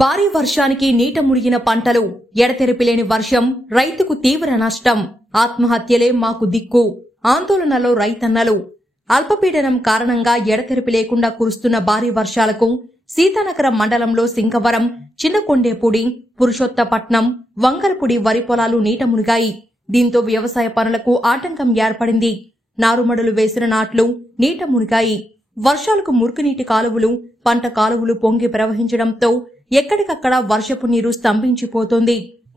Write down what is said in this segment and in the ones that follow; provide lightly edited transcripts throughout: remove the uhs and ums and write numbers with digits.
భారీ వర్షానికి నీట మునిగిన పంటలు, ఎడతెరిపిలేని వర్షం రైతుకు తీవ్ర నష్టం. ఆత్మహత్యలే మాకు దిక్కు, ఆందోళనలో రైతన్నలు. అల్పపీడనం కారణంగా ఎడతెరిపి లేకుండా కురుస్తున్న భారీ వర్షాలకు సీతానగరం మండలంలో సింగవరం, చిన్నకొండేపూడి, పురుషోత్తపట్నం, వంగరపుడి వరి పొలాలు నీట మునిగాయి. దీంతో వ్యవసాయ పనులకు ఆటంకం ఏర్పడింది. నారుమడులు వేసిన నాట్లు నీట మునిగాయి. వర్షాలకు మురుగునీటి కాలువలు, పంట కాలువలు పొంగి ప్రవహించడంతో ఎక్కడికక్కడ వర్షపు నీరు స్తంభించిపోతోంది.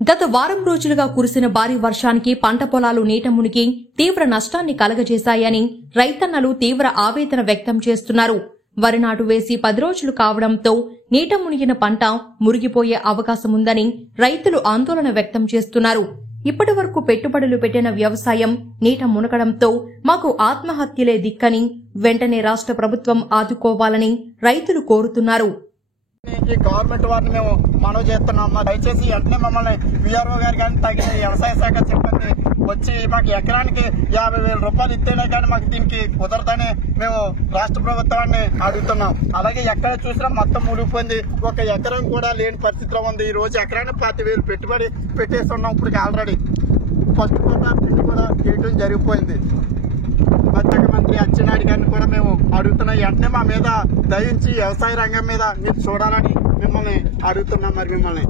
గత వారం రోజులుగా కురిసిన భారీ వర్షానికి పంట పొలాలు నీట మునిగి తీవ్ర నష్టాన్ని కలగజేశాయని రైతన్నలు తీవ్ర ఆవేదన వ్యక్తం చేస్తున్నారు. వరి నాటు వేసి 10 రోజులు కావడంతో నీట మునిగిన పంట మురిగిపోయే అవకాశముందని రైతులు ఆందోళన వ్యక్తం చేస్తున్నారు. ఇప్పటి వరకు పెట్టుబడులు పెట్టిన వ్యవసాయం నీట మునగడంతో మాకు ఆత్మహత్యలే దిక్కని, వెంటనే రాష్ట్ర ప్రభుత్వం ఆదుకోవాలని రైతులు కోరుతున్నారు. ఈ గవర్నమెంట్ వారిని మేము మనవి చేస్తున్నాం. దయచేసి వెంటనే మమ్మల్ని వీఆర్ఓ గారు కానీ తగిన వ్యవసాయ శాఖ సిబ్బంది వచ్చి మాకు ఎకరానికి 50,000 రూపాయలు ఇస్తేనే కానీ మాకు దీనికి కుదరదని మేము రాష్ట్ర ప్రభుత్వాన్ని అడుగుతున్నాం. అలాగే ఎక్కడ చూసినా మొత్తం మునిగిపోయింది. ఒక ఎకరం కూడా లేని పరిస్థితిలో ఉంది. ఈ రోజు ఎకరానికి 10,000 పెట్టుబడి పెట్టేస్తున్నాం. ఇప్పటికి ఆల్రెడీ ఫస్ట్ కూడా చేయడం జరిగిపోయింది. శాఖ మంత్రి అచ్చెన్నాయుడు గారిని కూడా మేము అడుగుతున్నాం. వెంటనే మా మీద దయించి వ్యవసాయ రంగం మీద మీరు చూడాలని మిమ్మల్ని అడుగుతున్నాం. మరి మిమ్మల్ని